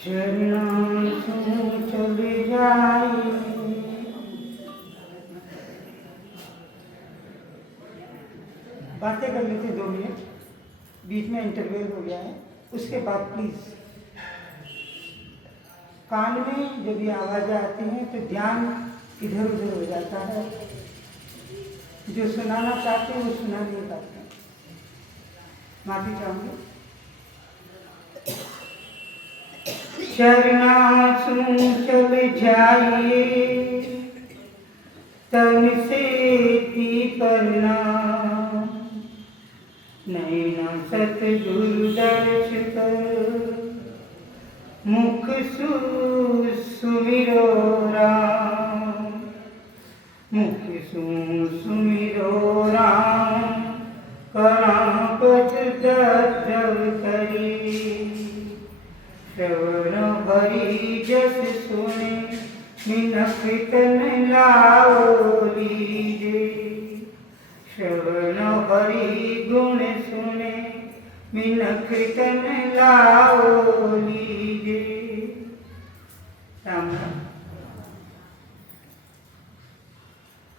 शरणों से चली जाई। बातें कर लेते 2 मिनट, बीच में इंटरव्यू हो गया है। उसके बाद प्लीज कान में जब ये आवाज़ें आती हैं तो ध्यान इधर उधर हो जाता है। जो सुनाना चाहते हैं वो सुना नहीं पाते। माफी चाहूंगी। शरणा सुन चल जाइए तन से करना, नैना सतगुरु दर्श कर मुख सुमिरो राम, मुख सुमिरो राम, करा पच दर्द करी। श्रवण भरी जस सुने मिनख तन लाओ लीजे। श्रवण हरि गुण सुने मिनख तन लाओ लीजे। राम राम।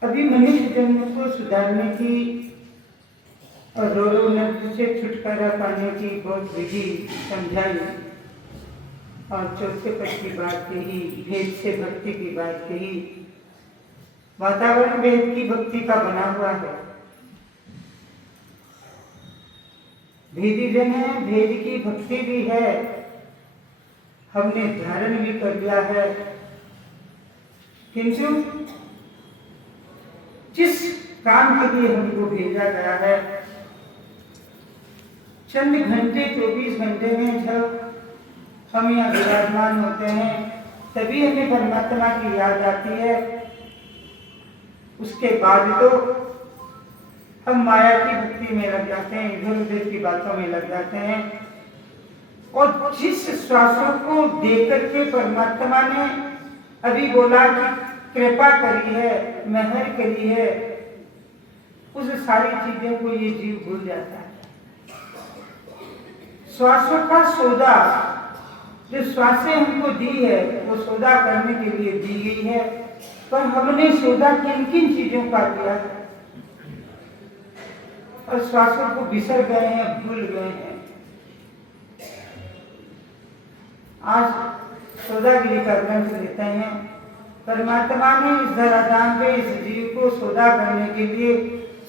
अभी मनुष्य जन्म को सुधारने की और रो नर्क से छुटकारा पाने की बहुत विधि समझाई और चौथे पद की बात कही, भेद से भक्ति की बात कही। वातावरण भेद की भक्ति का बना हुआ है। भेदी जन है, भेद की भक्ति भी है, हमने धारण भी कर लिया है। किंतु जिस काम के लिए हमको भेजा गया है, चंद घंटे 24 घंटे में जब हम यहाँ विराजमान होते हैं तभी हमें परमात्मा की याद आती है। उसके बाद तो हम माया की भक्ति में लग जाते हैं, इधर उधर की बातों में लग जाते हैं। और जिस श्वासों को देकर के परमात्मा ने अभी बोला कि कृपा करी है, मेहर करी है, उस सारी चीजों को ये जीव भूल जाता है। श्वासों का सौदा, जो श्वासें हमको दी है वो सौदा करने के लिए दी गई है, पर हमने सौदा किन किन चीजों का दिया है और श्वासों को बिसर गए हैं, भूल गए हैं। आज सौदागिरी का ग्रंथ लेते हैं। परमात्मा ने इस धराधाम पे इस जीव को सौदा करने के लिए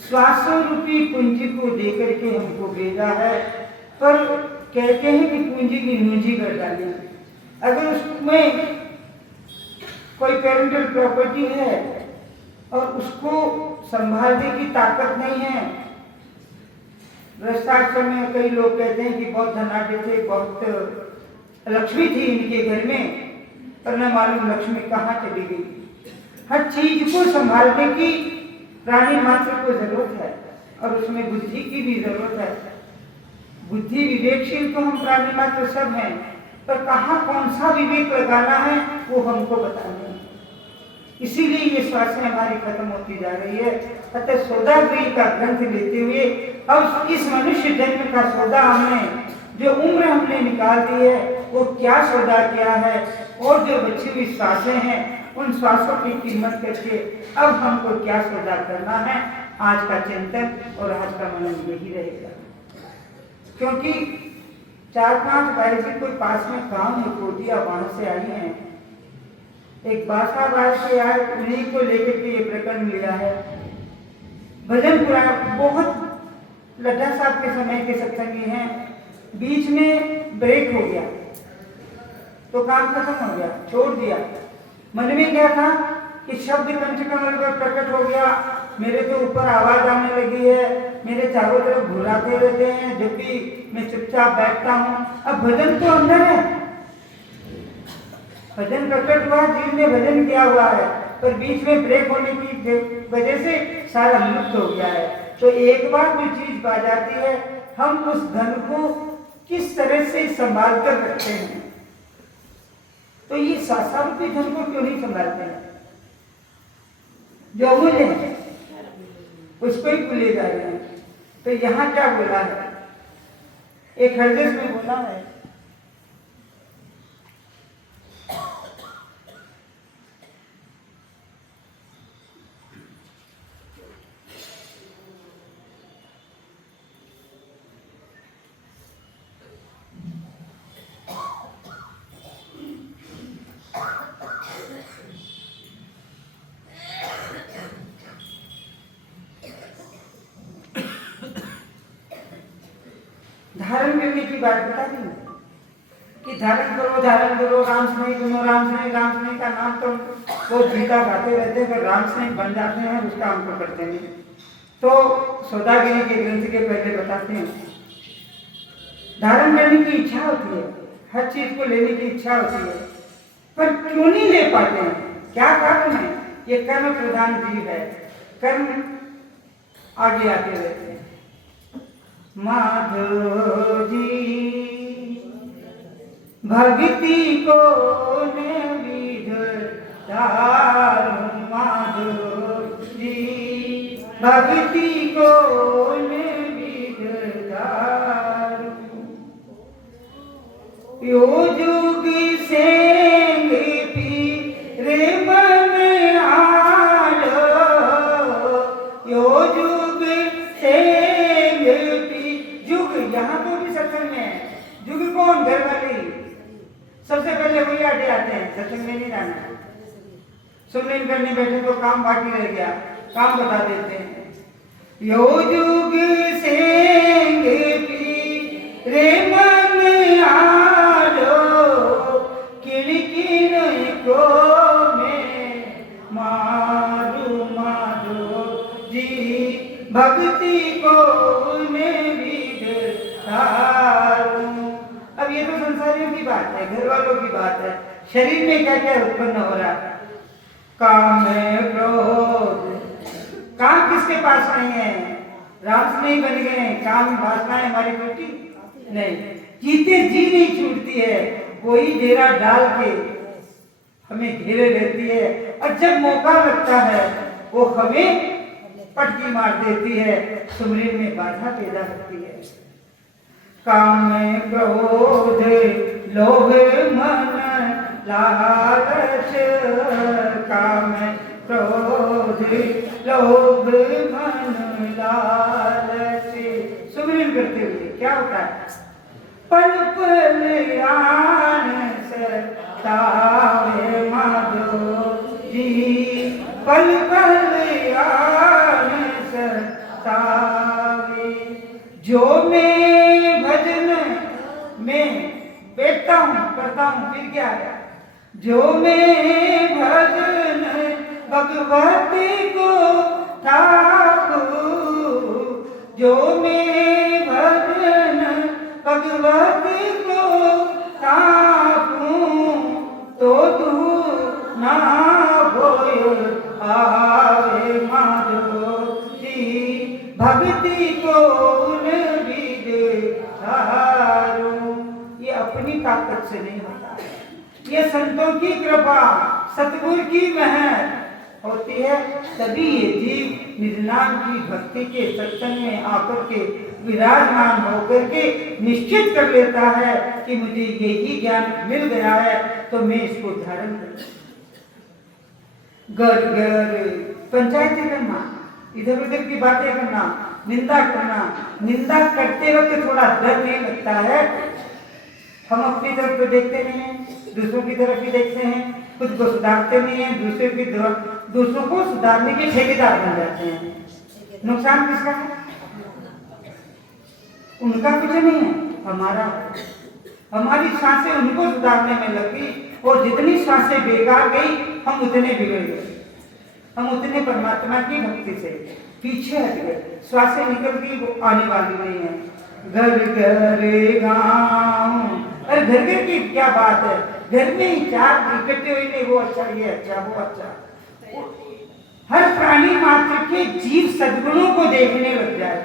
श्वासों रूपी पूंजी को देकर के हमको भेजा है, पर कहते हैं कि पूंजी की नूंजी कर डाली। अगर उसमें कोई पेरेंटल प्रॉपर्टी है और उसको संभालने की ताकत नहीं है। गृहस्थाश्रम में कई लोग कहते हैं कि बहुत धनाढ़ थे, बहुत लक्ष्मी थी इनके घर में, पर न मालूम लक्ष्मी कहाँ चली गई। हर चीज को संभालने की प्राणी मात्र को जरूरत है और उसमें बुद्धि की भी जरूरत है। बुद्धि विवेकशील तो हम प्राणी मात्र सब हैं, पर कहाँ कौन सा विवेक लगाना है वो हमको पता नहीं। इसीलिए ये श्वासें हमारी खत्म होती जा रही है। अतः सौदागिरी का ग्रंथ लेते हुए अब इस मनुष्य जन्म का सौदा हमने, जो उम्र हमने निकाल दी है, वो क्या सौदा किया है, और जो बची हुई श्वासें हैं उन श्वासों की कीमत करके अब हमको क्या सौदा करना है। आज का चिंतन और आज का मनन यही रहेगा। क्योंकि 4-5 भाई जी कोई पास में गांव है, कोटिया, वहां से आई हैं। एक बासा बात से आए, उन्हीं को लेकर के ये प्रकरण लिया है। भजन पुराण बहुत लड्डा साहब के समय के सत्संगी हैं। बीच में ब्रेक हो गया तो काम खत्म हो गया, छोड़ दिया। मन में क्या था कि शब्द कंठ कमल पर प्रकट हो गया, मेरे तो ऊपर आवाज आने लगी है, मेरे चारों तरफ घुराते रहते हैं, जब भी मैं चुपचाप बैठता हूँ। अब भजन तो अंदर है, भजन प्रकट हुआ, जीव ने भजन किया हुआ है, पर बीच में ब्रेक होने की वजह से सारा लुप्त हो गया है। तो एक बार जो चीज पा जाती है, हम उस धन को किस तरह से संभाल कर रखते हैं। तो ये शास्त्रारूपी धन को क्यों नहीं संभालते हैं? जो अमूल्य है उसको ही भूले जा रहे हैं। तो यहाँ क्या बोला है, एक हृदय में बोला है धारण करने की बात बता दी कि धारण करो राम स्नेह गुनो राम स्नेह का नाम तो वो गीता गाते रहते हैं, पर राम स्नेह बन जाते हैं उसका हमको करते नहीं। तो सौदागिरी के ग्रंथ के पहले बताते हैं, धारण करने की इच्छा होती है, हर चीज को लेने की इच्छा होती है, पर क्यों नहीं ले पाते हैं? क्या कारण है? ये कर्म प्रधान जीव है, कर्म आगे आते रहते हैं। माधो जी भक्ति को विध धारू, माधो जी भक्ति को विध धारू, यो जुग से रे मन आलो, यो जुग से जुग यहाँ तो भी सत्संग में है। जुग कौन? घर वाले सबसे पहले वही आगे आते हैं, सत्संग में नहीं जाना। सुमरन करने बैठे तो काम बाकी रह गया, काम बता देते हैं। यो जुग से रे मन आलो, किणकिन को में मारू माधो जी भक्ति को में विध धारू। अब ये तो संसारियों की बात है, घर वालों की बात है। शरीर में क्या क्या उत्पन्न हो रहा है? काम क्रोध, काम किसके पास नहीं है? राम से नहीं बन गए, काम वासनाएं हमारी टूटी नहीं, जीते जी नहीं छूटती है, कोई डेरा डाल के हमें घेरे रहती है, और जब मौका लगता है वो हमें पटकी मार देती है, सुमरन में बाधा पैदा करती है। काम क्रोध लोभ मन लालच, काम क्रोध लोभ मन लालच, सुमरन करते हुए क्या होता है? पल पल आन सतावे माधो जी, पल पल आन सतावे, जो मैं भजन में बैठता हूँ करता हूँ, फिर क्या है? जो मैं भजन भगवती को ठाकू, जो मैं भजन भगवती को ठाकू, तो तू ना भोय आवे माधो जी भक्ति को विध धारू। ये अपनी ताकत से नहीं होता, ये संतों की कृपा, सतगुरु की मेहर होती है, तभी ये जीव निर्नाम की भक्ति के सत्संग में आकर के विराजमान होकर के निश्चित कर लेता है कि मुझे यही ज्ञान मिल गया है, तो मैं इसको धारण करूं। घर घर पंचायती करना, इधर उधर की बातें करना, निंदा करना, निंदा करते वक्त थोड़ा डर नहीं लगता है? हम अपनी तरफ तो देखते नहीं हैं, दूसरों की तरफ भी देखते हैं, खुद को सुधारते नहीं हैं, दूसरों को सुधारने के ठेकेदार बन जाते हैं। नुकसान किसका है? उनका कुछ नहीं है, हमारा। हमारी सांसें उनको सुधारने में लगी, और जितनी सांसें बेकार गई हम उतने बिगड़ गए, हम उतने परमात्मा की भक्ति से पीछे हट गए। श्वासें निकल गई, वो आने वाली नहीं है। घर घर गाँव, अरे घर घर की क्या बात है, घर में ही चार इकट्ठे हुए, नहीं वो अच्छा, ये अच्छा, वो अच्छा। हर प्राणी मात्र के जीव सद्गुणों को देखने लग जाए,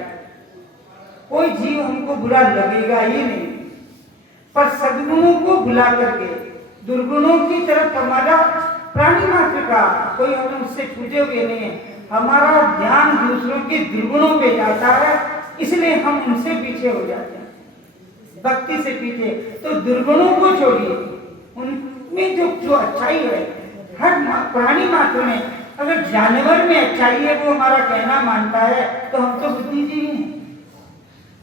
कोई जीव हमको बुरा लगेगा ही नहीं, पर सद्गुणों को भुला करके दुर्गुणों की तरफ हमारा प्राणी मात्र का कोई हमें उससे छूटे हुए नहीं है। हमारा ध्यान दूसरों के दुर्गुणों पे जाता है, इसलिए हम उनसे पीछे हो जाते हैं, भक्ति से पीछे। तो दुर्गुणों को छोड़िए, उनमें जो अच्छाई है हर प्राणी मात्र में, अगर जानवर में अच्छाई है वो हमारा कहना मानता है, तो हम तो बुद्धिजीवी हैं,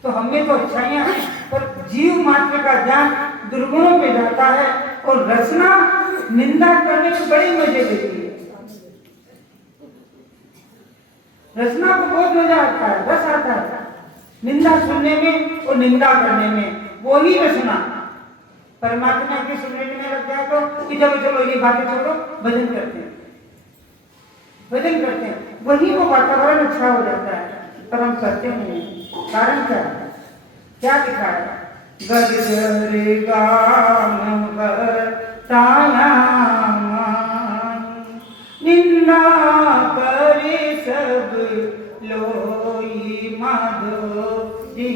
तो हमें तो अच्छाइयां हैं, पर जीव मात्र का ध्यान दुर्गुणों में जाता है, और रचना निंदा करने में बड़ी मजे लेती है। रचना को बहुत मजा आता है, रस आता है, निंदा सुनने में और निंदा करने में, वही रचना परमात्मा के सुनने में लग जाए तो कि चलो चलो ये बातें छोड़ो, भजन करते हैं, भजन करते हैं, वही वो वातावरण अच्छा हो जाता है। पर हम करते नहीं, कारण क्या है? क्या दिखा है? गजर गाम ताया निंदा करे सब लोई माधो जी,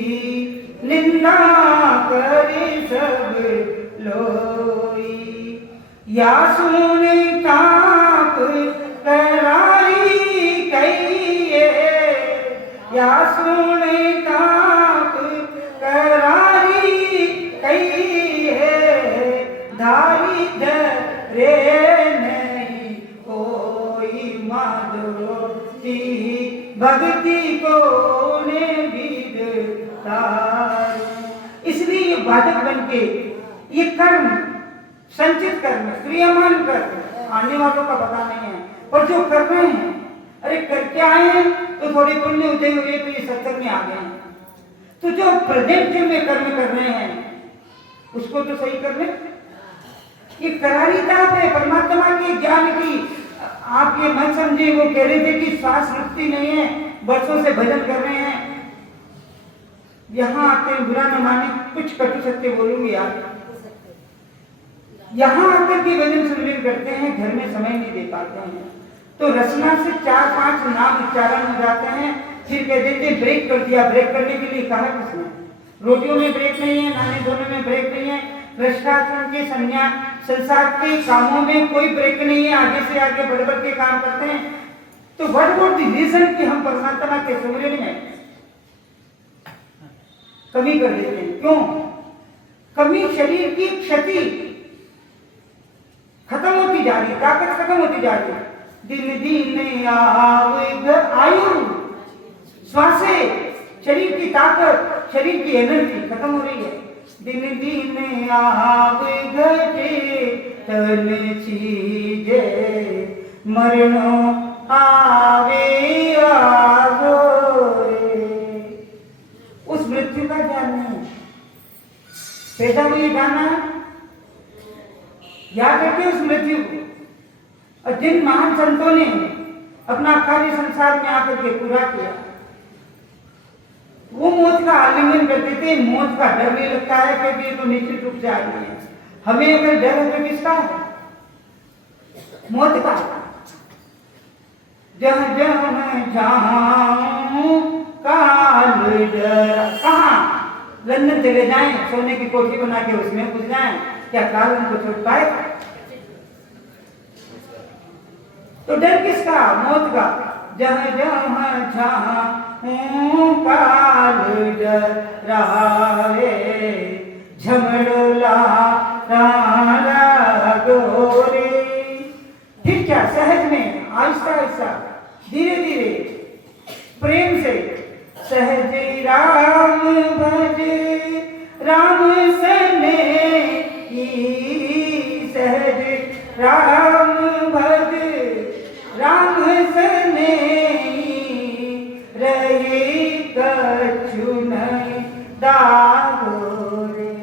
निंदा करे सब लोई, या सुने ताप करारी कहिए, या सुने ताप करारी कहिए, धारी धरे नहीं कोई माधो जी, भक्ति को ने विद तार। इसलिए ये बाधक बन के ये कर्म, संचित कर्म, क्रियामान कर्म आने वालों का पता नहीं है, और जो कर रहे हैं, अरे करके आए हैं तो थोड़े पुण्य उदय हुए तो ये सत्संग में आ गए हैं, तो जो प्रेजेंट में कर्म कर रहे हैं उसको तो सही कर ले। ये करारीता है परमात्मा के ज्ञान की। आप ये मत समझे वो कह रहे थे कि श्वास रुकती नहीं है, वर्षों से भजन कर रहे हैं, यहाँ आते बुरा न माने, कुछ कटु सत्य बोलूंगी यार, यहाँ आकर के भजन सुमिरन करते हैं, घर में समय नहीं दे पाते हैं, तो रचना से 4-5 नाम उच्चारण हो जाते हैं, फिर कह देते ब्रेक कर दिया। ब्रेक करने के लिए कहा किसने? रोटियों में ब्रेक नहीं है, नहाने धोने में ब्रेक नहीं है, भ्रष्टाचार के संसार के कामों में कोई ब्रेक नहीं है, आगे से आगे बढ़ बढ़ के काम करते हैं। तो व्हाट वॉट द रीजन कि हम परमात्मा के सुमिरन में कमी कर देते हैं? क्यों कमी? शरीर की क्षति खत्म होती जा रही, ताकत खत्म होती जा रही, दिन दिन आयु, श्वासे, शरीर की ताकत, शरीर की एनर्जी खत्म हो रही है। दिन दिन आवे घटे तन चीजे, मरणो आवे आगोरे। उस मृत्यु का ज्ञान नहीं, पैदा हुई गाना याद रखिए उस मृत्यु को। और जिन महान संतों ने अपना कार्य संसार में आकर के पूरा किया, वो मौत का आलिंगन करते थे। मौत का डर नहीं लगता है क्योंकि ये तो निश्चित रूप से आ रही है। हमें अगर डर है तो किसका है? मौत का। जहाँ जहाँ जाऊं काल डरा, कहाँ लंदन चले जाएं, सोने की कोठी बना के उसमें घुस जाएं, क्या काल उनको छोड़ पाएगा? तो डर किसका? मौत का। जहाँ जहाँ जाऊं काल डरा रे, झमड़ला गोरे। फिर क्या? सहज में, आहिस्ता आहिस्ता, धीरे धीरे, प्रेम से, सहज राम भज राम सने, सहज राम भज राम सने, रहे कछु नहीं दागोरे।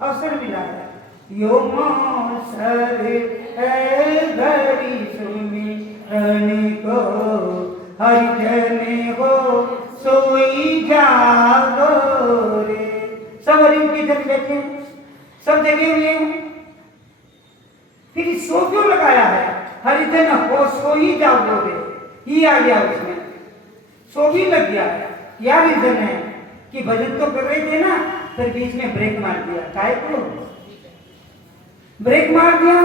अवसर मिला है यो सर घड़ी सुमिरन को, हरिजन हो सोई जागो रे। सब हरि की जगह बैठे, सब जगह हुए हैं, फिर सो क्यों लगाया है? हरिजन हो सोई जागो रे, ही आ गया उसमें, सो भी लग गया। क्या रीजन है कि भजन तो कर रहे थे ना, फिर बीच में ब्रेक मार दिया। काय को ब्रेक मार दिया?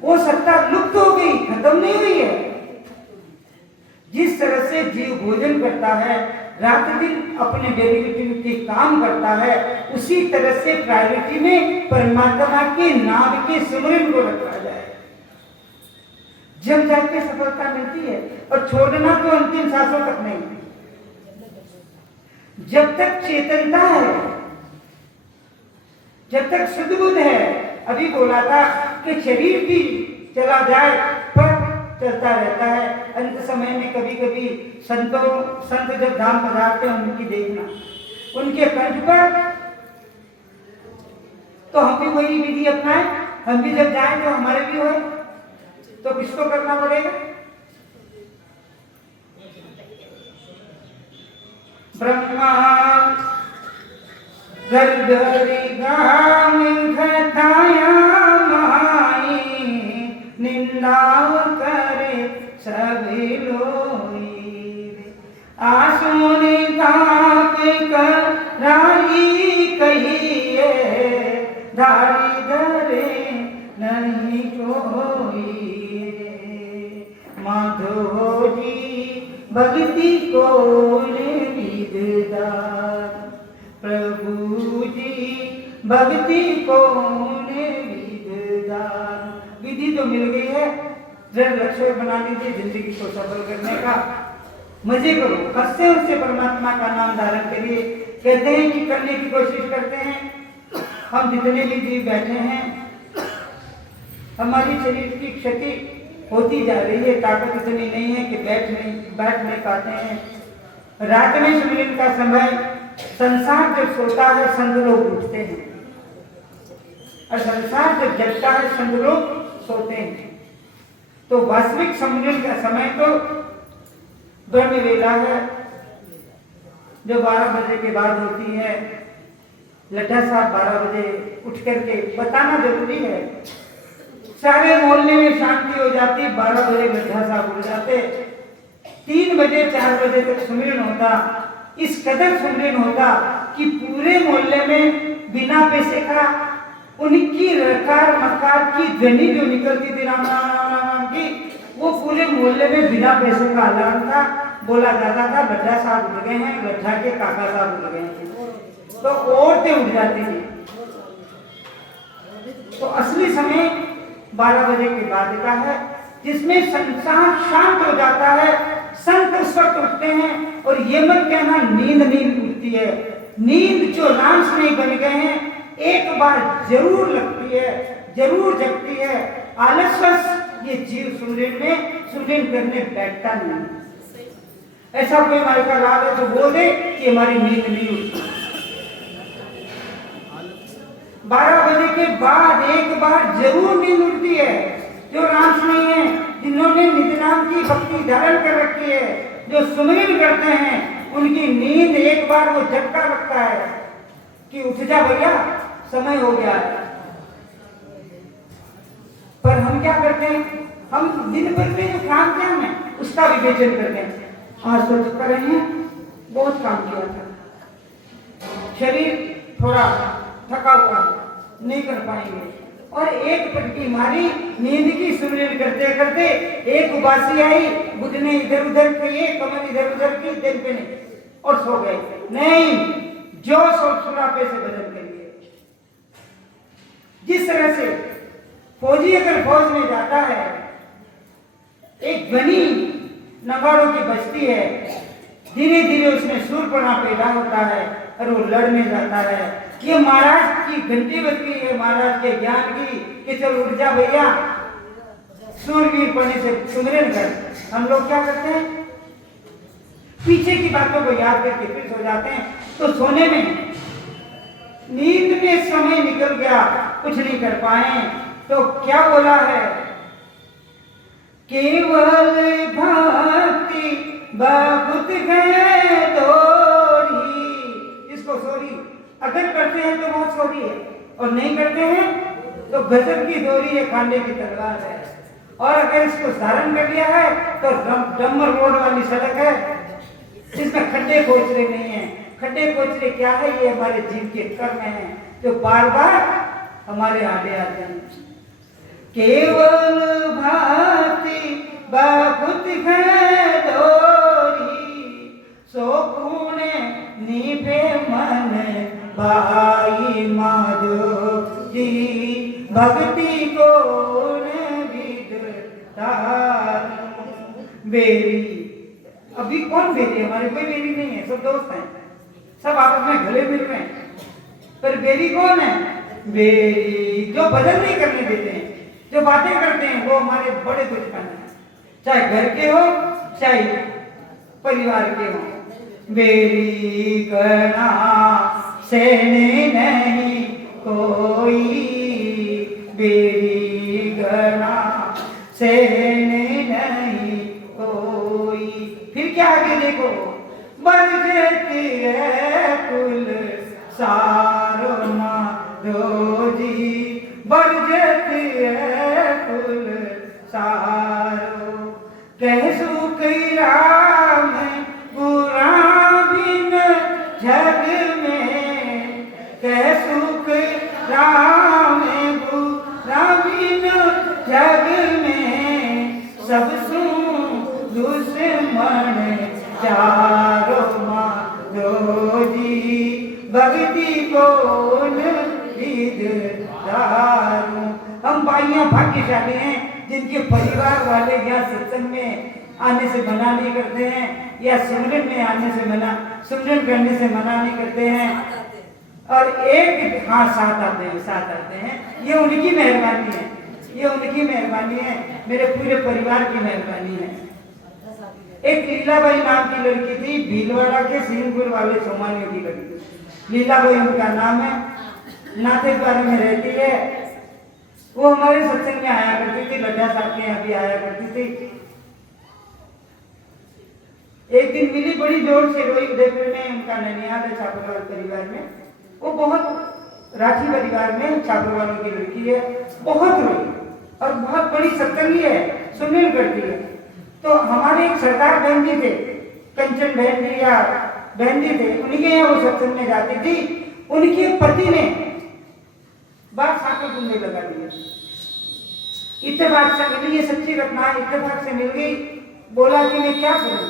वो सत्ता लुप्त हो गई, खत्म नहीं हुई है। जिस तरह से जीव भोजन करता है, रात दिन अपने डेली के काम करता है, उसी तरह से प्रायोरिटी में परमात्मा के नाम के सुमिरन को रखा जाए, जब जाके सफलता मिलती है। और छोड़ना तो अंतिम सांसों तक नहीं, जब तक चेतनता है, जब तक शुद्ध बुद्ध है। अभी बोला था कि शरीर भी चला जाए पर चलता रहता है। अंत समय में कभी कभी संत जब धाम पधारते हैं उनकी देखना, उनके कंठ पर, तो हम भी वही विधि अपनाएं। हम भी जब जाएं तो हमारे भी हो, तो किसको करना पड़ेगा? ब्रह्मा गर्दरी गाम घटाया माई, निंदा करे सभी लोई, आसुनी ताप कराई कहिए, धारी धरे नहीं कोई, माधो जी भक्ति को विददार, प्रभु जी भक्ति को विददार। विधि तो मिल गई है, दृढ़ लक्ष्य बना लीजिए जिंदगी को सफल करने का। मजे करो, हंसते हंसते परमात्मा का नाम धारण करिए। कहते हैं कि करने की कोशिश करते हैं। हम जितने भी जीव बैठे हैं, हमारी शरीर की क्षति होती जा रही है, ताकत इतनी नहीं है कि बैठ नहीं पाते हैं। रात में सुमिरन का समय, संसार जब सोता है संत लोग उठते हैं, और संसार जब जगता है संत लोग सोते हैं। तो वास्तविक सम्मिलन का समय तो ब्रह्म वेला है, जो 12 बजे के बाद होती है। लड्ढा साहब 12 बजे उठ करके बताना जरूरी है। सारे मोहल्ले में शांति हो जाती, 12 बजे लड्ढा साहब उठ जाते, 3 बजे 4 बजे तक सुमिरन होता। इस कदर सुमिरन होता कि पूरे मोहल्ले में बिना पैसे का उनकी रकार मकार की ध्वनि जो निकलती थी राम राम राम राम की, वो पूरे मोहल्ले में बिना पैसे का अलार्म था। बोला जाता था लड्ढा साहब उठ गए हैं, लड्ढा के काका साहब उठ गए हैं, तो औरतें उठ जाती थी। तो असली समय 12 बजे के बाद का है, जिसमें संसार शांत हो जाता है। संत उस वक्त उठते हैं, और ये मत कहना नींद उठती है। नींद जो राम से नहीं बन गए हैं, एक बार जरूर लगती है, जरूर जगती है। आलस्यस ये जीव सुमिरन करने बैठता नहीं। ऐसा कोई हमारे का राग है तो बोल दे कि हमारी नींद नहीं उठती। 12 बजे के बाद एक बार जरूर नींद उठती है। जो राम से नहीं है, जिन्होंने निज नाम की भक्ति धारण कर रखी है, जो सुमिरन करते हैं, उनकी नींद एक बार वो झटका लगता है कि उठ जा भैया, समय हो गया है। पर हम क्या करते हैं? हम दिन भर में जो काम किया है उसका विवेचन करते हैं। आज सोच कर रहे हैं बहुत काम किया था, शरीर थोड़ा थका हुआ, नहीं कर पाएंगे। और एक पटकी मारी नींद की, सुमिरन करते करते एक उबासी आई, घुटने इधर उधर किए, कमर इधर उधर की, दिन पे नहीं, और सो गए। नहीं, जोश और सुरापे से बदल करिए। जिस तरह से फौजी अगर फौज में जाता है, एक ध्वनि नगाड़ों की बजती है, धीरे धीरे उसमें सूरपणा पैदा होता है और वो लड़ने जाता है। ये महाराज की घंटी बज गई है, महाराज के ज्ञान की, कि चल उठ जा भैया, सूरवीर पने से सुमिरन कर। हम लोग क्या करते हैं? पीछे की बातों को याद करके फिर सो जाते हैं। तो सोने में, नींद में समय निकल गया, कुछ नहीं कर पाए। तो क्या बोला है? केवल भक्ति बहुत गए दोरी। इसको सोरी अगर करते हैं तो बहुत सोरी है, और नहीं करते हैं तो गजब की दोरी है, खांडे की तलवार है। और अगर इसको धारण कर लिया है तो डम्बर रोड वाली सड़क है, जिसमें खड्डे खोचरे नहीं है। खड्डे खोचरे क्या है? ये हमारे जीव के कर्म हैं, जो बार बार हमारे आगे आते हैं। केवल भांति बहुत है दोरी, सो पुणे निभे मन भाई माधो जी, भक्ति को बेरी। अभी कौन बेरी? हमारे कोई बेरी नहीं है, सब दोस्त हैं, सब आपस में गले मिल रहे हैं। पर बेरी कौन है? बेरी जो भजन नहीं करने देते हैं, जो बातें करते हैं, वो हमारे बड़े दुश्मन हैं। चाहे घर के हो, चाहे परिवार के हो, मेरी गणा सहने नहीं कोई, मेरी गणा सहने नहीं कोई। फिर क्या आगे देखो, मर जाती है कुल सारो माधो जी, मर जाती है कुल सारो, कैसु कई राम बुरा बिन जग में, कैसु कई राम बुरा बिन जग में, सब सु दुश्मन चारो माधो जी, भक्ति बोल दारू। हम भाइयां भाग्यशाली हैं जिनके परिवार वाले या सत्संग में आने से मना नहीं करते हैं, या सिमरन में आने से मना, सिमरन करने से मना नहीं करते हैं, और एक हाँ साथ आते हैं। ये उनकी मेहरबानी है, ये उनकी मेहरबानी है, मेरे पूरे परिवार की मेहरबानी है। एक लीलाबाई नाम की लड़की थी, भीलवाड़ा के सिंहपुर वाले सोमानियों की लड़की, लीलाबाई उनका नाम है, नाथेद्वार में रहती है। वो हमारे सत्संग में आया करती थी, लड्डा साहब के यहाँ भी आया करती थी। एक दिन मिली, बड़ी जोर से रोई। उदयपुर में उनका ननिहाल है, छापरवाल परिवार में। वो बहुत राठी परिवार में छापरवालों की लड़की है, बहुत रोई और बहुत बड़ी सत्संगी है, सुमिरन करती है। तो हमारे एक सरदार बहन जी थे, कंचन बहन जी या बहन जी थे, उनके यहाँ वो सत्संग में जाती थी। उनके पति ने बात साकर कुंडे लगा दिया, इत्तेफाक से मिली, ये सच्ची घटना है, इत्तेफाक से मिल गई। बोला कि मैं क्या करूं,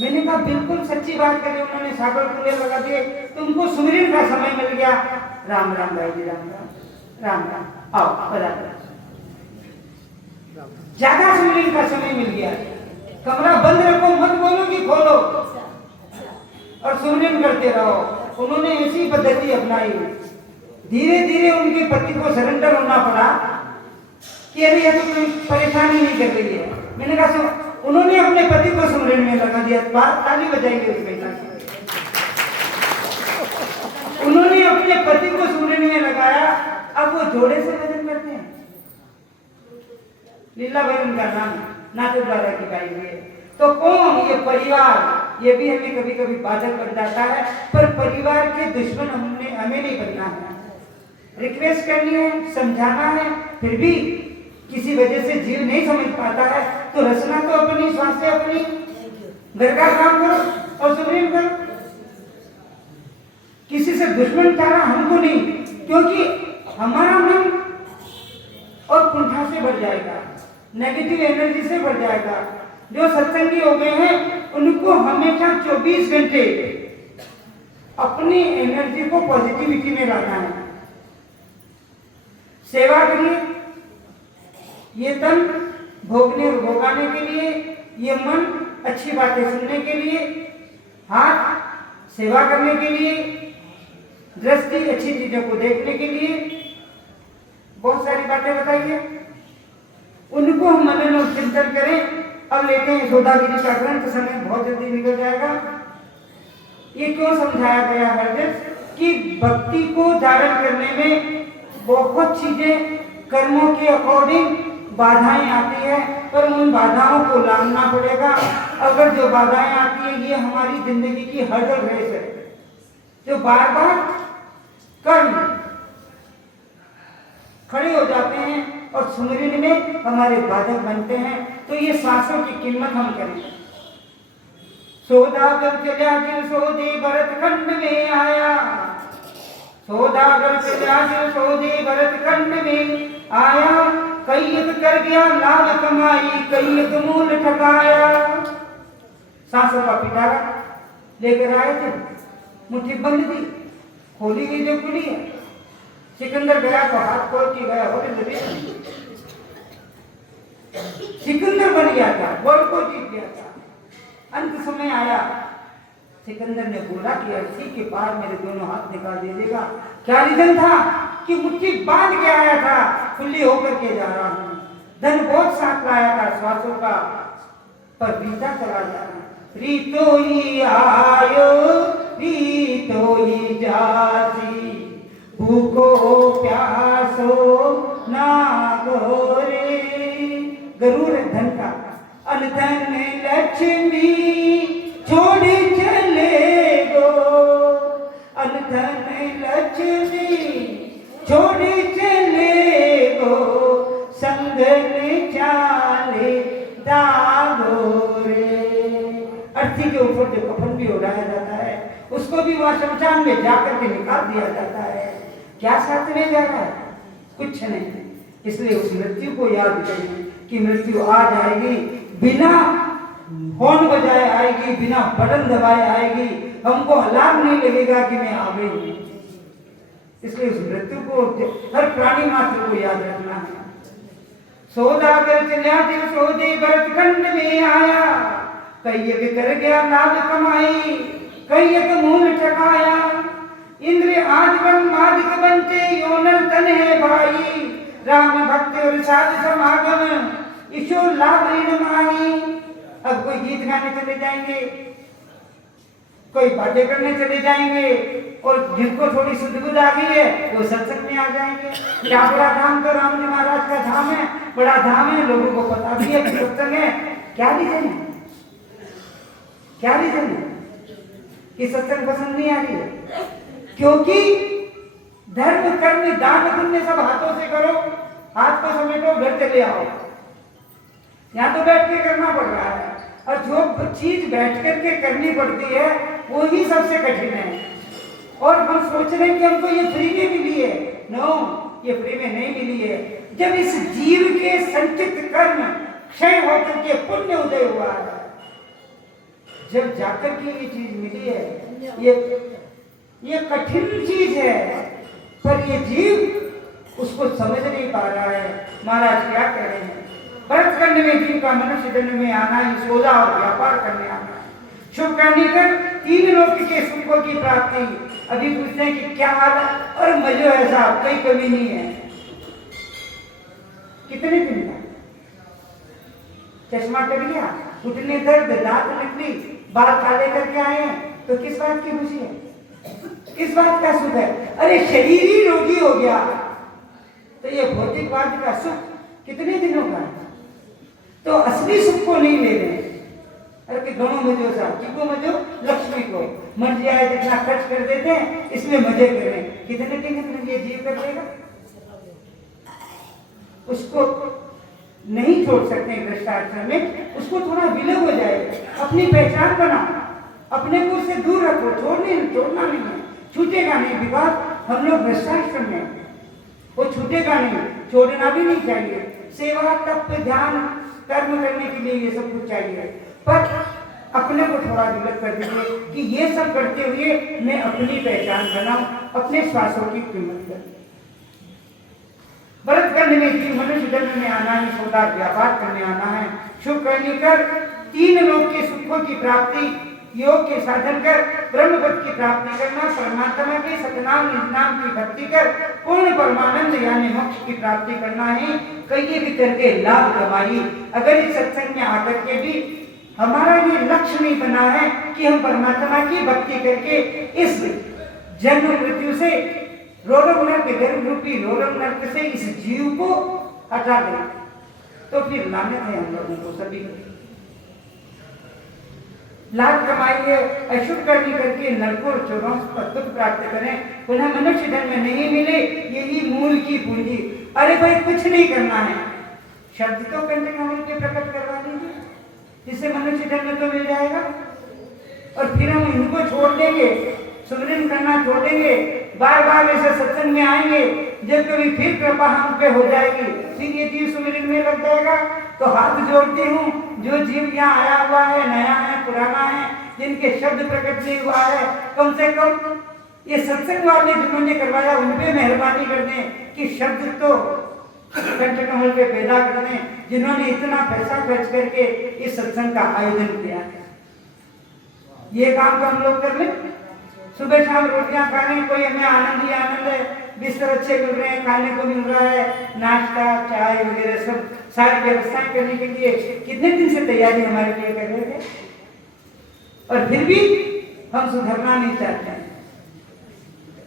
मैंने कहा बिल्कुल सच्ची बात करी। उन्होंने सागर कुंडे लगा दिए, तो उनको सुमिरन का समय मिल गया। राम राम भाई जी, राम राम, राम राम, आओ बराबर। ज्यादा सुमिरन का समय मिल गया, कमरा बंद रखो, मत बोलो कि खोलो, और सुमिरन करते रहो। उन्होंने ऐसी पद्धति अपनाई। धीरे धीरे उनके पति को सरेंडर होना पड़ा कि अरे ये तो कोई परेशानी नहीं कर रही है। मैंने कहा उन्होंने अपने पति को सुमिरन में लगा दिया। ताली बजाइए उस महिला की। उन्होंने अपने पति को सुमिरन में लगाया। अब वो जोड़े से भजन करते हैं। लीलाबाई उनका नाम, नाथद्वारा की गाई हुई है। तो कौन, ये परिवार, ये भी हमें कभी कभी बाधक बन जाता है, पर परिवार के दुश्मन हमें नहीं बनना है। रिक्वेस्ट करनी है, समझाना है, फिर भी किसी वजह से जीव नहीं समझ पाता है, तो रचना तो अपनी, श्वास से अपनी, घर का काम करो और सुमिरन करो। किसी से दुश्मन चाहना हमको नहीं, क्योंकि हमारा मन और कुंठा से बढ़ जाएगा, नेगेटिव एनर्जी से बढ़ जाएगा। जो सत्संगी हो गए हैं उनको हमेशा 24 घंटे अपनी एनर्जी को पॉजिटिविटी में लाना है। सेवा करिए, ये तन भोगाने के लिए, ये मन अच्छी बातें सुनने के लिए, हाथ सेवा करने के लिए, दृष्टि अच्छी चीजों को देखने के लिए, बहुत सारी बातें बताइए। उनको हम मनन और चिंतन करें। अब लेते हैं यशोदागिरी का ग्रंथ, समय बहुत जल्दी निकल जाएगा। ये क्यों समझाया गया है कि भक्ति को धारण करने में बहुत चीजें कर्मों के अकॉर्डिंग बाधाएं आती है, पर उन बाधाओं को लांघना पड़ेगा। अगर जो बाधाएं आती है ये हमारी जिंदगी की हर्डल रेस है, जो बार बार कर्म खड़े हो जाते हैं और सुमिरन में हमारे बाधक बनते हैं। तो ये सांसों की कीमत हम करें। सौदागर चला दिल सौदे भरत खंड में आया, सौदागर चला दिल सौदे भरत खंड में आया, कैयत कर गया लाभ कमाई, कैयत मूल ठकाया। सांसों का पिटारा लेकर आए थे, मुट्ठी बंद थी, खोली गई जो खुली है। सिकंदर गया तो हाथ खोल के गया, सिकंदर बन गया था, वर्ल्ड को जीत गया था। अंत समय आया, सिकंदर ने बोला कि अर्शी के पार मेरे दोनों हाथ निकाल दीजिएगा। क्या रीजन था कि मुट्ठी बांध के आया था, खुली होकर के जा रहा हूं। धन बहुत साथ लाया था श्वासों का, पर बीता चला जा रहा है। रीतो ही आयो रीतो ही जासी, भूखो प्यासो ना गोरे। गरुड़ है धन का, अनधन लक्ष्मी छोड़ चले गो, अनधन लक्ष्मी छोड़ चले गो, संग में चाले दागोरे। अर्थी के ऊपर जो कफन भी उड़ाया जाता है, उसको भी वहां शमशान में जाकर के निकाल दिया जाता है। क्या साथ में जा रहा है? कुछ नहीं। इसलिए उस मृत्यु को याद करें कि मृत्यु आ जाएगी, बिना फोन बजाए आएगी, बिना बटन दबाए आएगी, हमको अलार्म नहीं लगेगा कि मैं आ गई हूं। इसलिए उस मृत्यु को हर प्राणी मात्र को याद रखना है। सौदागर चलिया दिल सौदे भरत खंड में आया, कई एक कर गया लाभ कमाई, कई एक मूल ठकाया। इंद्र आज ब्रह्मादि के बनते योनर तन है भाई, राम भक्त और साध समागम ईश्वर लाभ ऋण माही। अब कोई गीत गाने चले जाएंगे, कोई बातें करने चले जाएंगे, और जिनको थोड़ी सुध-बुध आ गई है वो सत्संग में आ जाएंगे। क्या बड़ा धाम तो राम जी महाराज का धाम है, बड़ा धाम है, लोगों को पता भी है कि सत्संग है। क्या रीजन है? क्या रीजन है कि सत्संग पसंद नहीं आ रही है? क्योंकि धर्म कर्म दान पुण्य सब हाथों से करो, हाथ को समेटो, घर चले आओ। यहाँ तो बैठ के करना पड़ रहा है, और जो चीज बैठ करके करनी पड़ती है वो ही सबसे कठिन है। और हम सोच रहे हैं कि हमको ये फ्री में मिली है। नो, ये फ्री में नहीं मिली है। जब इस जीव के संचित कर्म क्षय होकर के पुण्य उदय हुआ है, जब जाकर के ये चीज मिली है, ये कठिन चीज है, पर ये जीव उसको समझ नहीं पा रहा है। महाराज क्या कह रहे हैं? भरतखंड में जीव का मनुष्य जन्म में आना ही सौदा और व्यापार करने आना है। शुभ करने कर तीन लोक के सुखों की प्राप्ति। अभी पूछते हैं कि क्या हाल है? और मजो है साहब, कोई कमी नहीं है। कितने दिन का चश्मा कर लिया, घुटने दर्द, दांत निकली, बाल काले करके आए हैं, तो किस बात की खुशी है? किस बात का सुख है? अरे शरीर ही रोगी हो गया तो ये भौतिकवाद का सुख कितने दिनों का है? तो असली सुख को नहीं ले रहे। अरे दोनों मजो साहब, किसको मजो? लक्ष्मी को। मर्जी आए जितना खर्च कर देते हैं, इसमें मजे कर रहे हैं। कितने दिन ये जीव कर लेगा? उसको नहीं छोड़ सकते भ्रष्टाचार में, उसको थोड़ा विलय हो जाए। अपनी पहचान बनाओ, अपने को उससे दूर रखो, छोड़ना नहीं है, छूटेगा नहीं। विवाद हम लोग भ्रष्टाचार में, वो छूटेगा नहीं, छोड़ना भी नहीं चाहिए। सेवा, तप, ध्यान, कर्म करने के लिए ये सब कुछ चाहिए, पर अपने को थोड़ा विलय कर दीजिए कि ये सब करते हुए मैं अपनी पहचान बनाऊं, अपने श्वासों की कीमत करूं। भरतखंड में जीव मनुष्य जन्म में आना ही सौदा व्यापार करने आना है। शुभ करने कर तीन लोक के सुखों की प्राप्ति, योग के साधन कर ब्रह्मपद की प्राप्ति करना, परमात्मा के सतनाम निजनाम की भक्ति कर पूर्ण परमानंद यानी मोक्ष की प्राप्ति करना है। कई भी करके लाभ कमाई। अगर इस सत्संग में आकर के भी हमारा ये लक्ष्य नहीं बना है कि हम परमात्मा की भक्ति करके इस जन्म मृत्यु से रोरक नर्क, गर्भ रूपी रोरक नर्क से इस जीव को हटा दें, तो फिर लानत है हम लोगों को सभी। लाभ कमाइए, अशुभ कर्म करके नरकों और चोरों पर दुख प्राप्त करें, पुनः मनुष्य जन्म नहीं मिले, यही मूल की पूंजी। अरे भाई कुछ नहीं करना है, शब्द तो कंठ कमल के प्रकट करवा दीजिए, जिससे मनुष्य जन्म तो मिल जाएगा। और फिर हम इनको छोड़ देंगे, सुमरन करना छोड़ देंगे, बार बार ऐसे सत्संग में आएंगे, जब कभी फिर कृपा हम पे हो जाएगी, फिर ये जीव सुमरन में लग जाएगा। तो हाथ जोड़ती हूँ, जो जीव यहाँ आया हुआ है, नया है, पुराना है, जिनके शब्द प्रकट नहीं हुआ है, कम से कम ये सत्संग वाले जिन्होंने करवाया उन पे मेहरबानी कर दें कि शब्द तो कंठ कमल पे पैदा कर दें, जिन्होंने इतना पैसा खर्च करके इस सत्संग का आयोजन किया है। ये काम तो हम लोग कर लें, सुबह शाम रोटियां खा रहे हैं, कोई हमें आनंद ही आनंद है, बिस्तर अच्छे मिल रहे हैं, खाने को मिल रहा है, नाश्ता चाय वगैरह सब सारी व्यवस्थाएं करने के लिए कितने दिन से तैयारी हमारे लिए कर रहे थे। और फिर भी हम सुधरना नहीं चाहते हैं।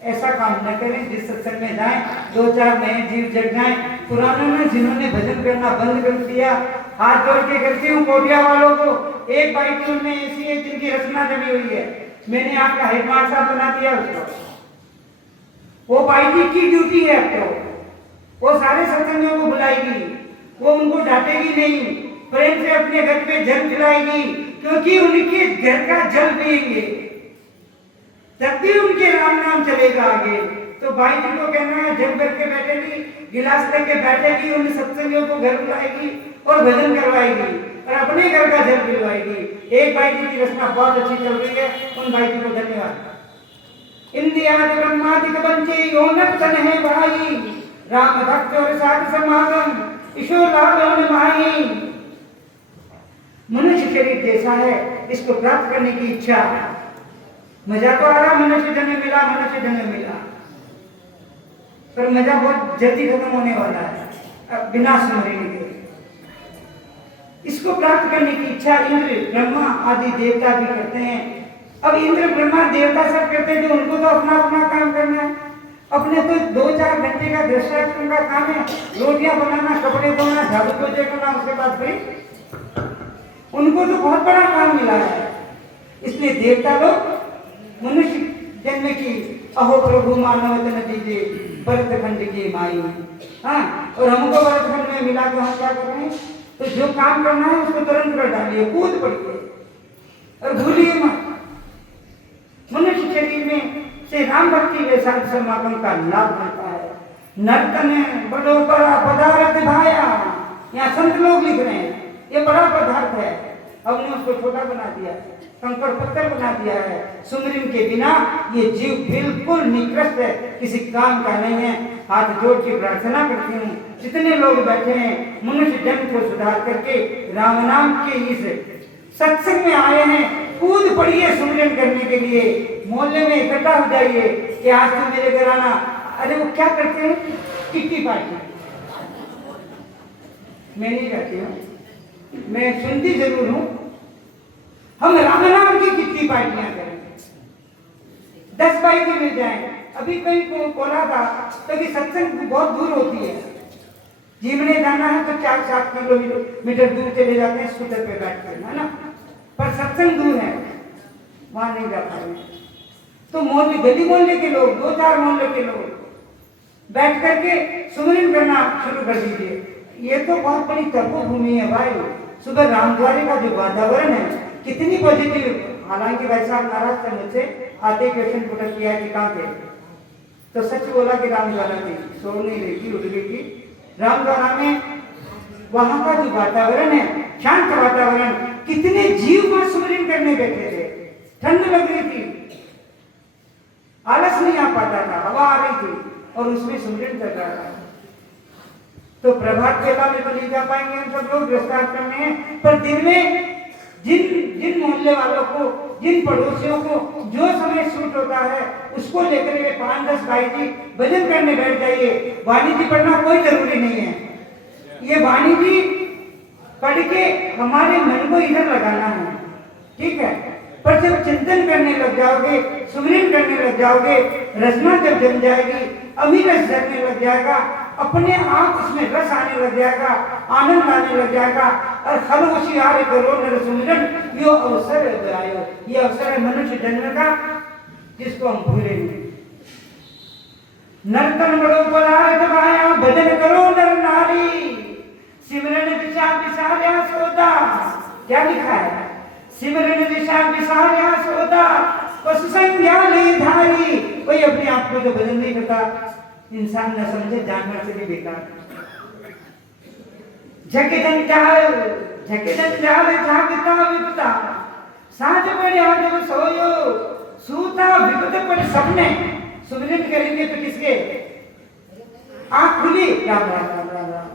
ऐसा काम न करें। जिस सत्संग में जाएं, 2-4 नए जीव जग जाएं। पुरानों में जिन्होंने भजन करना बंद कर दिया, हाथ जोड़ के करती हूँ कोटिया वालों को। एक बाइक में ऐसी है जिनकी रचना जमी हुई है, मैंने आपका हेडमास्टर साहब बना दिया उसको। वो बाइक की ड्यूटी है अब तो। वो सारे सत्संगों को बुलाएगी, वो उनको डांटेगी नहीं, प्रेम से अपने घर पे जल खिलाएगी, क्योंकि उनके घर का जल पिएंगे जब भी उनके राम नाम चलेगा आगे। तो भाई जी को कहना है, जब करके बैठेगी, गिलास लेके बैठेगी, उन सत्संगियों को घर बुलाएगी और भजन करवाएगी और अपने घर का जल पिलवाएगी। एक भाई जी की रचना बहुत अच्छी चल रही है, उन भाई जी को धन्यवाद। इंदिया ब्रह्मादिक बंचे योनक तन है भाई, राम भक्त और साध समागम ईशो लाभ माई। मनुष्य शरीर कैसा है, इसको प्राप्त करने की इच्छा। मजा तो आ रहा, मनुष्य जन्म मिला, मनुष्य जन्म मिला, पर मजा बहुत जल्दी खत्म होने वाला है बिना सुमरने के। इसको प्राप्त करने की इच्छा इंद्र ब्रह्मा आदि देवता भी करते हैं। अब इंद्र ब्रह्मा देवता सब करते थे, उनको तो अपना अपना काम करना है। अपने तो 2-4 घंटे का दृष्टांत का काम है, रोटियां बनाना, कपड़े धोना, झाड़ू पोछे करना, उसके बाद फिर उनको तो बहुत बड़ा काम मिला है। इसलिए देवता लोग मनुष्य जन्म की अहो प्रभु मानव तन दीजिए भरत खंड की माई। हाँ, और हमको भरत खंड में मिला के हम क्या कर रहे हैं? तो जो काम करना है उसको तुरंत कर डालिए, कूद पड़िए और भूलिए मत। मनुष्य शरीर में से राम भक्ति व साध समागम का लाभ मिलता है। नर्तन बड़ो बड़ा पदार्थ भाया, यहाँ संत लोग लिख रहे हैं ये बड़ा पदार्थ है, हमने उसको छोटा बना दिया, कंकड़ पत्थर बना दिया है। सुमरन के बिना ये जीव बिल्कुल निकृष्ट है, किसी काम का नहीं है। हाथ जोड़ के प्रार्थना करती हूँ, जितने लोग बैठे हैं मनुष्य जन्म को सुधार करके राम नाम के इस सत्संग में आए हैं, कूद पड़िए सुमरन करने के लिए। मोहल्ले में इकट्ठा हो जाइए कि आज तो मेरे घर आना। अरे वो क्या करते हैं, किट्टी पार्टी। मैं नहीं कहती हूँ, मैं सुनती जरूर हूँ। हम राम नाम की कितनी पार्टियां करें, 10 बाइकें मिल जाएं। अभी कहीं को बोला था तो कि सत्संग बहुत दूर होती है, जीवने जाना है तो 4-7 किलोमीटर दूर चले जाते हैं स्कूटर पे बैठ कर, है ना, पर सत्संग दूर है, वहां नहीं जा पा रहे। तो मोहल्ले गली मोहल्ले के लोग, 2-4 मोहल्ले के लोग बैठ करके सुमरन करना शुरू कर दीजिए। ये तो बहुत बड़ी तपोभूमि है भाई। सुबह रामद्वारे का जो वातावरण है कितनी पॉजिटिव। हालांकि भाई साहब नाराज थे मुझसे, आते क्वेश्चन पुट किया कि कहाँ थे, तो सच बोला कि रामद्वारा थी, सो नहीं रही थी, उठ गई थी। रामद्वारा में वहां का जो वातावरण है, शांत वातावरण, कितने जीव वहां सुमरन करने बैठे थे। ठंड लग रही थी, आलस नहीं आ पाता था, हवा आ रही थी और उसमें सुमरन चल रहा था। तो प्रभात बेला में तो नहीं जा पाएंगे हम सब लोग, विस्तार करने हैं, पर दिन में जिन मोहल्ले वालों को, जिन पड़ोसियों को जो समय सूट होता है उसको लेकर के 5-10 भाई जी भजन करने बैठ जाइए। वाणी जी पढ़ना कोई जरूरी नहीं है, ये वाणी जी पढ़ के हमारे मन को इधर लगाना है, ठीक है। पर जब चिंतन करने लग जाओगे, सुमरन करने लग जाओगे, रचना जब जम जाएगी, अमीरस जगने लग जाएगा, अपने आप उसमें रस आने लग जाएगा, आनंद आने लग जाएगा। और खल होशियार करो नर सुमिरन, यो अवसर आयो, ये अवसर है मनुष्य जन्म का जिसको हम भूले नहीं। नर्तन बड़ो पदार्थ भाया, भजन करो नर नारी, सिमरन दिशा विसार्या सोदा। क्या लिखा है? सिमरन दिशा विसार्या सोदा, पशु संज्ञा ले धारी। कोई अपने आप को जो भजन नहीं करता इंसान न समझे, जानवर से भी बेकार। झके जंजाल जागता विपता, साँझ पड़े जब सोयो, सूता विपत पर सबने। सुमरन करेंगे तो किसके? आँख खुली, राम राम राम राम राम।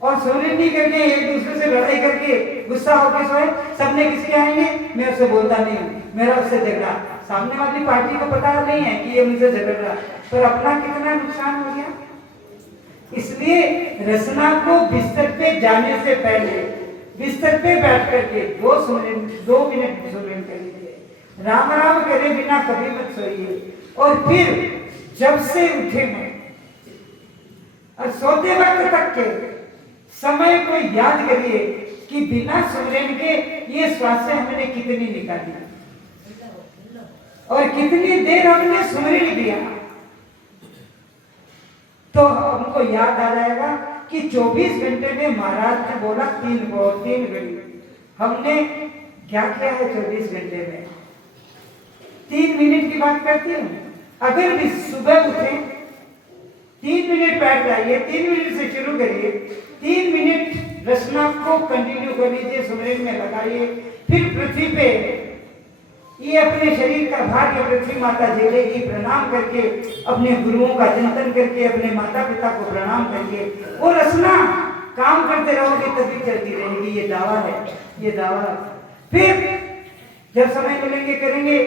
और सुमरन नहीं करके एक दूसरे से लड़ाई करके गुस्सा होकर सोए, सबने किसके आएंगे? मैं उससे बोलता नहीं हूँ, मेरा उससे झगड़ा। सामने वाली पार्टी को पता नहीं है कि ये मुझसे झगड़ रहा, पर अपना कितना नुकसान हो गया। इसलिए रचना को बिस्तर पे जाने से पहले बिस्तर पे बैठ करके 2 मिनट सुमरन कर लीजिए। राम राम करे बिना कभी मत सोइए। और फिर जब से उठे मैं और सोते वक्त तक के समय को याद करिए कि बिना सुमरन के ये श्वासें हमने कितनी निकाली और कितनी देर हमने सुमरन किया। तो हमको याद आ जाएगा कि 24 घंटे में महाराज ने बोला 3 घड़ी। हमने क्या किया है 24 घंटे में? 3 मिनट की बात करती हूँ। अगर भी सुबह उठे 3 मिनट बैठ जाइए, 3 मिनट से शुरू करिए, 3 मिनट रचना को कंटिन्यू कर लीजिए, सुमरन में लगाइए। फिर पृथ्वी पे ये अपने शरीर का भार ये पृथ्वी माता झेलेगी, प्रणाम करके अपने गुरुओं का चिंतन करके अपने माता पिता को प्रणाम करके वो रचना काम करते रहोगे तभी चलती रहेगी। ये दावा है, ये दावा। फिर जब समय मिलेंगे करेंगे।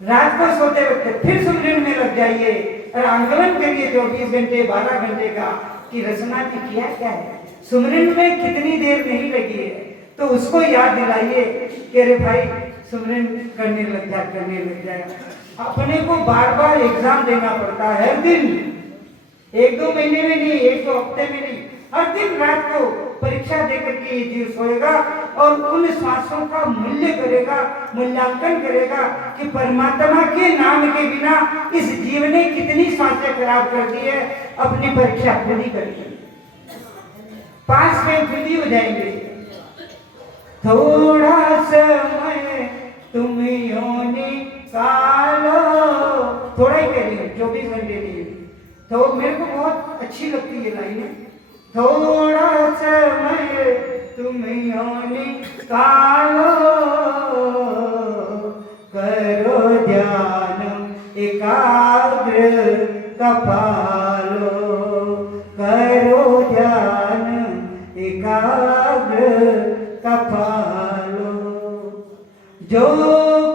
रात को सोते वक्त फिर सुमरन में लग जाइए और आंकलन करिए 24 घंटे 12 घंटे का कि रचना की किया क्या है, सुमरन में कितनी देर नहीं लगी है। तो उसको याद दिलाइए कि अरे भाई सुमरन करने लग जाएगा। अपने को बार बार एग्जाम देना पड़ता है हर दिन, 1-2 महीने में नहीं, 1-2 हफ्ते में नहीं, हर दिन रात को परीक्षा देकर के ये जीव सोएगा और उन सांसों का मूल्य करेगा, मूल्यांकन करेगा कि परमात्मा के नाम के बिना इस जीव ने कितनी सांसें खराब कर दी है। अपनी परीक्षा खुद ही करिए, पास में खुद ही हो जाएंगे। थोड़ा समय तुम यूं निकालो, थोड़ा ही कह रही हूँ 24 घंटे नहीं। तो मेरे को बहुत अच्छी लगती है लाइन, थोड़ा समय तुम यूं निकालो, करो ध्यान एकाग्र कपालो, करो ध्यान एकाग्र कपालो। जो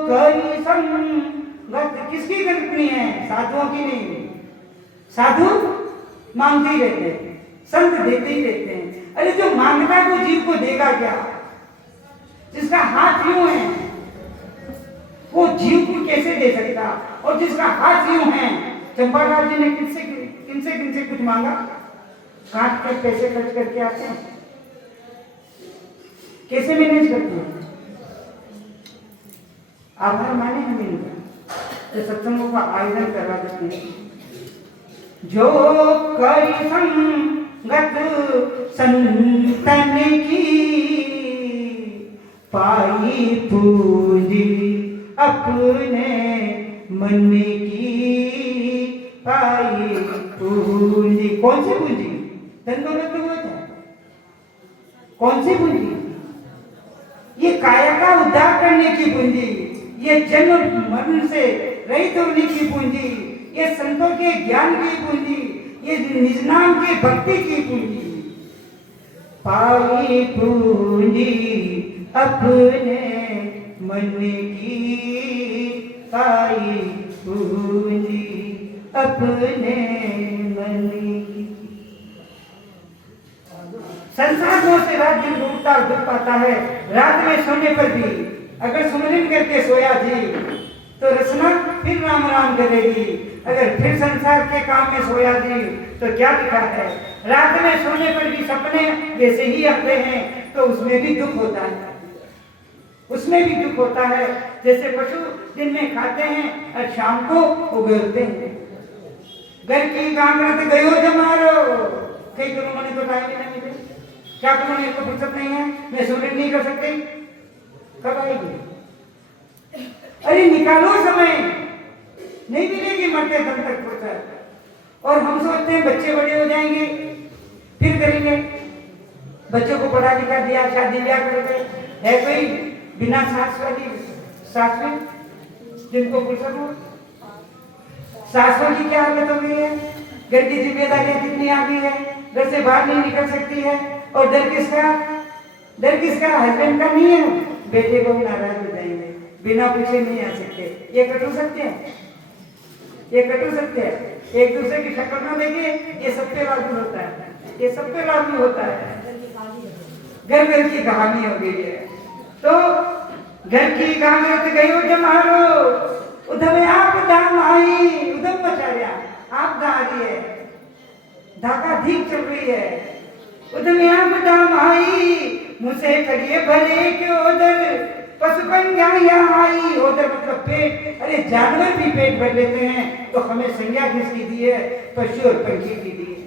करी संगत किसकी कल्पनी है? साधुओं की नहीं। साधु मांगते ही रहते हैं, संत देते ही रहते हैं। अरे जो मांगता है वो जीव को देगा क्या? जिसका हाथ यूं है वो जीव को कैसे दे सकता? और जिसका हाथ यूं है, चंपालाल जी ने किनसे कुछ मांगा? काट कर पैसे खर्च करके आते हैं, कैसे मैनेज करते हैं? आभार माने हम इनका, तो सत्संगों का आयोजन करवा देते हैं। जो करी संगत संतन की, पाई पूंजी अपने मन की, पाई पूंजी। कौन सी पूंजी? धन दौलत तो होता है। कौन सी पूंजी? ये काया का उद्धार करने की पूंजी, ये जन्म मरण से रहित होने की पूंजी, ये संतों के ज्ञान की पूंजी, ये निज नाम के भक्ति की पूंजी। पाई पूंजी अपने मन की, पाई पूंजी अपने मन की। संसार मोह से रात दिन डूबता और डूब पाता है। रात में सोने पर भी अगर सुमरन करके सोया जी तो रचना फिर राम राम करेगी। अगर फिर संसार के काम में सोया जी तो क्या लिखा है? रात में सोने पर भी सपने वैसे ही आते हैं, तो उसमें भी दुख होता है, उसमें भी दुख होता है। जैसे पशु दिन में खाते हैं और शाम को उगलते हैं। घर की गांगरत गयो जमारो, कई गुरु मने तो टाइम नहीं मिले, क्या करूं, मेरे को फुर्सत नहीं है, मैं सुमरन नहीं कर सकती। कब आएगी? अरे निकालो समय, नहीं मिलेगी मरते दम तक फुर्सत। और हम सोचते हैं बच्चे बड़े हो जाएंगे फिर करेंगे। बच्चों को पढ़ा लिखा दिया, शादी ब्याह करके, है कोई बिना सास वाली सास में जिनको फुर्सत हो? सासों की क्या हालत हो गई है? घर की जिम्मेदारियां कितनी आ गई है, घर से बाहर नहीं निकल सकती है। और डर किसका? डर किसका? हस्बैंड का नहीं है, बेटे को भी नाराज हो जाएंगे, बिना पूछे नहीं आ सकते। ये कटु सत्य है, ये कटु सत्य है। एक दूसरे की शक्ल ना देखिए, ये सब पे लागू होता है, ये सब पे लागू होता है। घर घर की कहानी हो गई है। तो घर की कांगरत गयो जमारो, उधम आप दाम आई, उधम मचारिया आप दा रही है, धाका ठीक चल रही है, उधम आप दाम आई, मुझसे करिए भले के उधर पशुपन यहाँ आई, उधर मतलब पेट, अरे जानवर भी पेट भर लेते हैं तो हमें संज्ञा किसकी दी है? पशु और पंछी की दी है।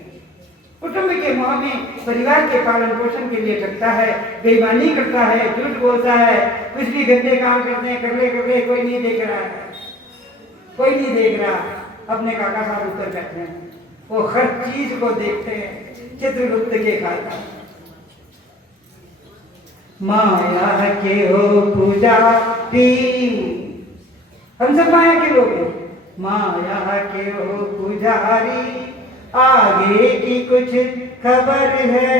कुटुंब के मुँह में परिवार के पालन पोषण के लिए करता है, बेईमानी करता है, झूठ बोलता है, कुछ भी गंदे काम करते हैं, कर ले कोई नहीं देख रहा है, कोई नहीं देख रहा। अपने काका साहब ऊपर बैठे हैं, वो हर चीज को देखते हैं, चित्रगुप्त के खाता। माया के हो पुजारी, हम सब माया के लोग हैं। माया के हो पुजारी, आगे की कुछ खबर है,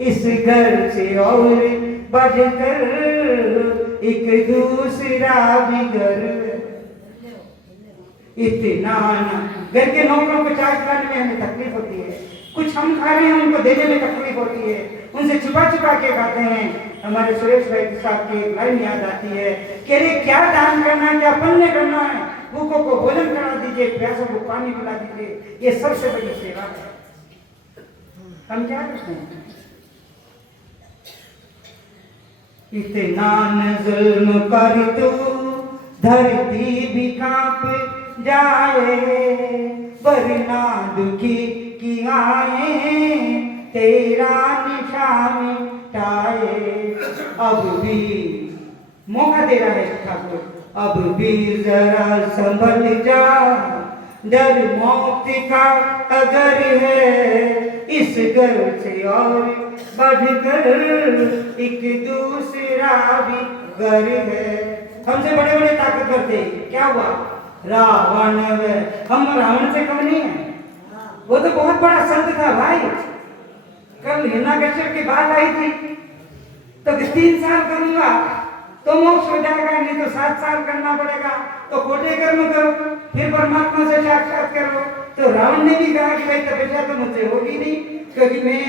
इस घर से और बढ़कर एक दूसरा भी घर। इतना घर के नौकरों को चाय पिलाने में हमें तकलीफ होती है, कुछ हम खा रहे हैं उनको देने में तकलीफ होती है, उनसे छुपा के खाते हैं। हमारे सुरेश भाई साहब की एक लाइन याद आती है कि रे क्या दान करना है, क्या पुण्य करना है, भूखों को भोजन करा दीजिए, प्यासों को पानी पिला दीजिए, ये सबसे बड़ी सेवा है। हम क्या करते हैं? इतना जुल्म कर तू धरती भी कांप जाए, वरना दुखी की आए तेरा निशान मिटाए। अब भी मौका दे रहा है ठाकुर, अब भी जरा संभल जा, डर मौत का अगर है, इस घर से और बढ़कर एक दूसरा भी घर है। हमसे बड़े बड़े ताकतवर थे, क्या हुआ? रावण। हम रावण से कम नहीं है, वो तो बहुत बड़ा संत था भाई। कल हिरण्यकश्यप की बात आई थी तो 3 साल करूंगा तो मोक्ष हो जाएगा, नहीं तो 7 साल करना पड़ेगा, तो कोटे कर्म करो फिर परमात्मा से साक्षात करो। तो रावण ने भी कहा कि भाई तपस्या तो मुझसे होगी नहीं, क्योंकि मैं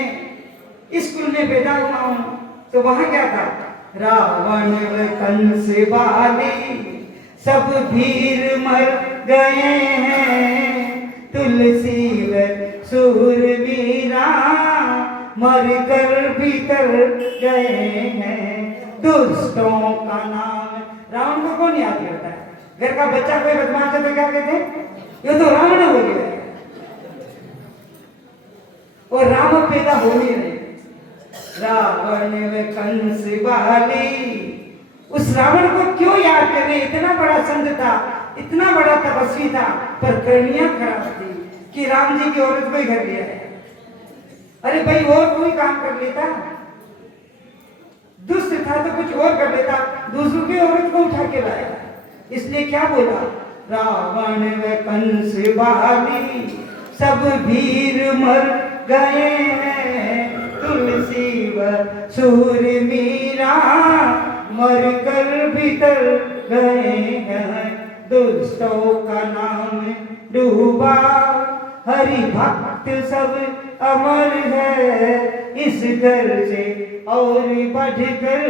स्कूल में पैदा हुआ हूं। तो वहां क्या था? रावण कंस वाली सब वीर मर गए हैं, तुलसी व सूरवीरा मर कर भीतर गए हैं। दुष्टों का नाम, रावण को कौन याद करता है? घर का बच्चा कोई बदमाश है तो क्या कहते हैं? ये तो रावण हो गया, और राम पैदा हो नहीं रहे। रावण व कंस वाली, उस रावण को क्यों याद करें? इतना बड़ा संत था, इतना बड़ा तपस्वी था, पर करनियां खराब थी कि राम जी की औरत को ही घर लिया है। अरे भाई और कोई काम कर लेता, दुष्ट था तो कुछ और कर लेता, दूसरों की औरत को उठा के लाया। इसलिए क्या बोला? रावण व कंस वाली सब वीर मर गए हैं, तुलसी व सूरमीरा मर कर भीतर गए हैं। दुष्टों का नाम डूबा, हरि भक्त सब अमर है, इस घर से और बढ़कर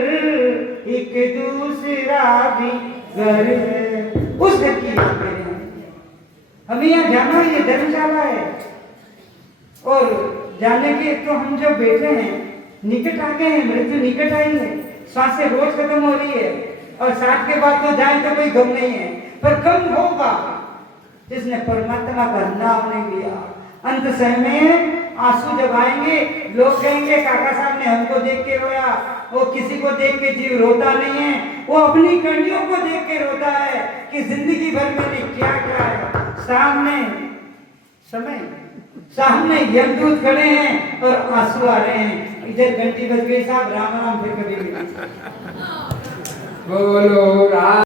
एक दूसरा भी घर है। उस घर की बात करें हमें यहाँ जाना, ये धर्मशाला है, और जाने के तो हम जो बैठे हैं निकट आ गए हैं, मृत्यु निकट आई है, सांसें रोज खत्म हो रही है, और 60 के बाद तो जाए तो कोई गम नहीं है, पर कम होगा जिसने परमात्मा का नाम नहीं लिया। अंत समय में आंसू जब आएंगे, लोग कहेंगे काका साहब ने हमको देख के रोया। वो किसी को देख के जीव रोता नहीं है, वो अपनी कड़ियों को देख के रोता है कि जिंदगी भर मैंने क्या क्या है। सामने यमदूत खड़े हैं और आंसू आ रहे हैं। इधर घंटी बज गई साहब, राम राम, फिर कभी बोलो राम।